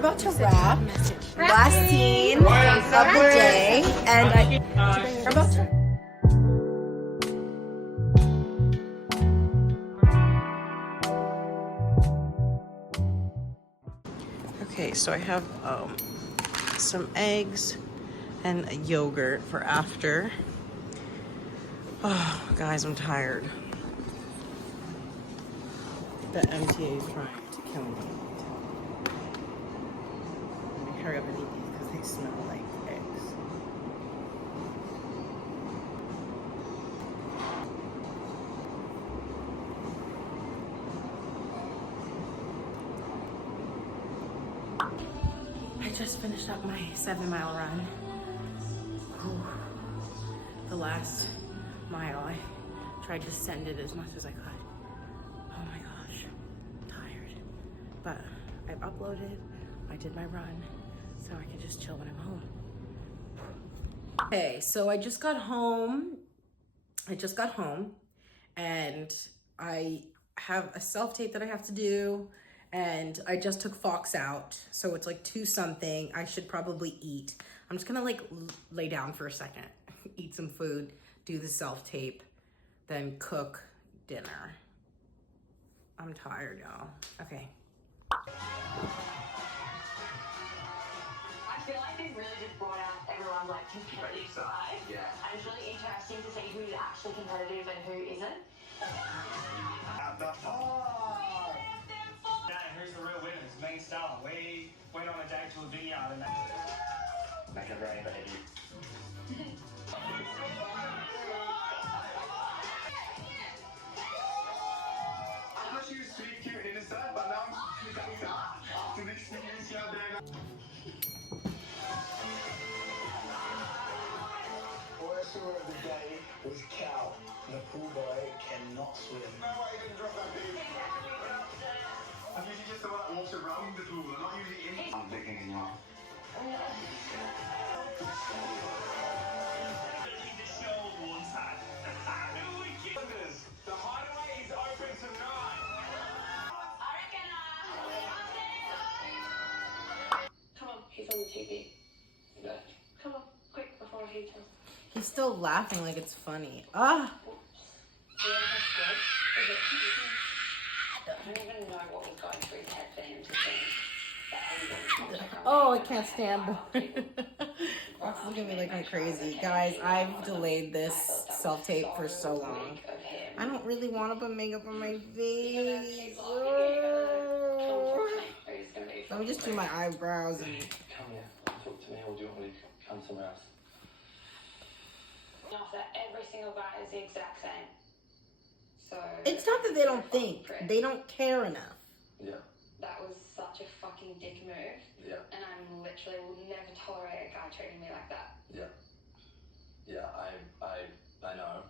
about to wrap. Last scene of the day, and we're about to. Okay, so I have some eggs and a yogurt for after. Oh, guys, I'm tired. The MTA is trying to kill me. Let me hurry up and eat these because they smell like eggs. I just finished up my 7-mile run. Whew. The last mile, I tried to send it as much as I could. Oh my gosh, I'm tired. But I've uploaded, I did my run, so I can just chill when I'm home. Okay, so I just got home. And I have a self-tape that I have to do, and I just took Fox out, so it's like 2 something. I should probably eat. I'm just gonna like lay down for a second, eat some food, do the self-tape, then cook dinner. I'm tired, y'all. Okay. I feel like they've really just brought out everyone's like competitive side. Yeah. And it's really interesting to see who's actually competitive and who isn't. Who's the real winners? Me and Stella. We went on a date to a vineyard and make it rain, baby. I thought she was sweet, cute, and innocent, but now she's coming out after the experience you have there. Worst word of the day was cow. The pool boy cannot swim. No way you didn't drop that big. I'm usually just the one that walks around the pool. I'm not usually in. I'm digging in your. The hideaway is open tonight. Come on, he's on the TV. No. Come on, quick before he tells. He's still laughing like it's funny. Ah! I don't even know what was going through his head for him to think. Oh, I can't stand Fox is looking at me like I'm crazy. Guys, I've delayed this self-tape for so long. I don't really want to put makeup on my face. Let me just do my eyebrows and... Come here, talk to me, or do you want me to come somewhere else? That every single guy is the exact same. So It's not that they don't think. They don't care enough. Yeah. that was such a fucking dick move. Yeah. And I literally will never tolerate a guy treating me like that. Yeah. Yeah, I know.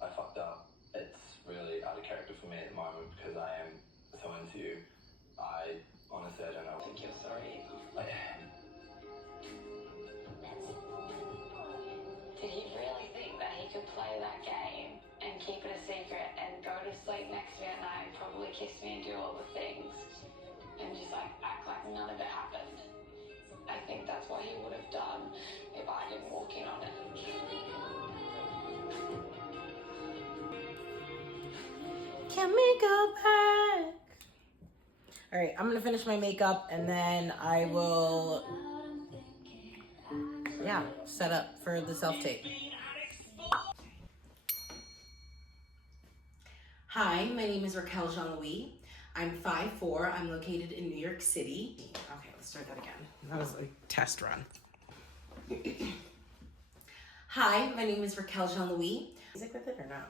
I fucked up. It's really out of character for me at the moment because I am so into you. I honestly, I don't know. I think you're sorry. Did he really think that he could play that game and keep it a secret and go to sleep next to me at night and probably kiss me and do all the things and just like act like none of it happened? I think that's what he would have done if I didn't walk in on it. Can we go back? All right, I'm gonna finish my makeup and then I will, set up for the self-tape. Hi, my name is Raquel Jean-Louis. I'm 5'4". I'm located in New York City. Okay, let's start that again. That was a test run. Hi, my name is Raquel Jean-Louis. Music with it or no?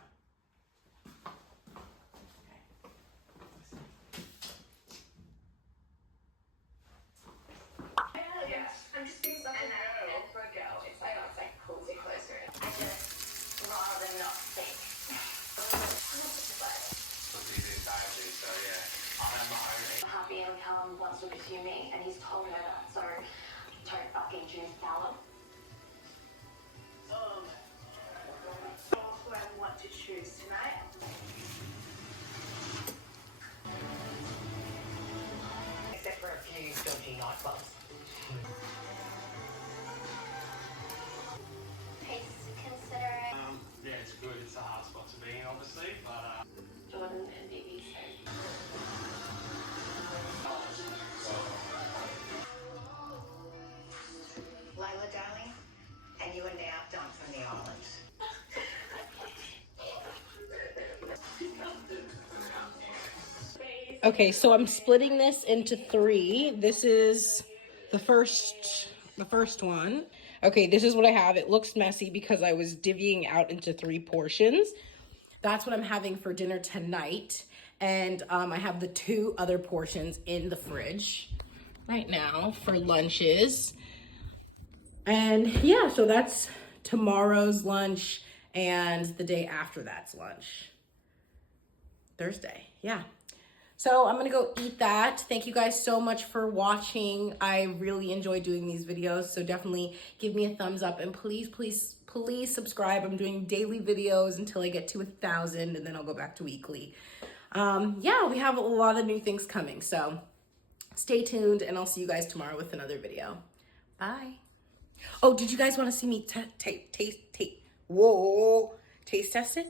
Wants to pursue me, and he's told her that, so don't fucking choose Callum. Who I want to choose tonight. Except for a few dodgy Jordan and Bibi too. Lila, darling, and you and Dad done from the island. Okay, so I'm splitting this into 3. This is the first one. Okay, this is what I have. It looks messy because I was divvying out into 3 portions. That's what I'm having for dinner tonight. And I have the 2 other portions in the fridge right now for lunches. And yeah, so that's tomorrow's lunch and the day after that's lunch. Thursday, yeah. So I'm gonna go eat that. Thank you guys so much for watching. I really enjoy doing these videos, so definitely give me a thumbs up and please, please, please subscribe. I'm doing daily videos until I get to 1,000 and then I'll go back to weekly. Yeah, we have a lot of new things coming, so stay tuned and I'll see you guys tomorrow with another video. Bye. Oh, did you guys want to see me taste test it?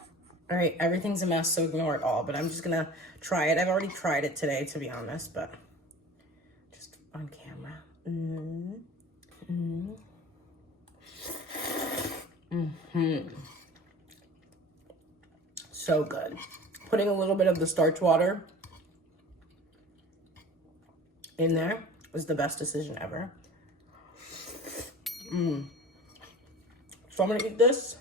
All right, everything's a mess, so ignore it all, but I'm just gonna try it. I've already tried it today, to be honest, but just on camera. So good. Putting a little bit of the starch water in there was the best decision ever. So I'm gonna eat this.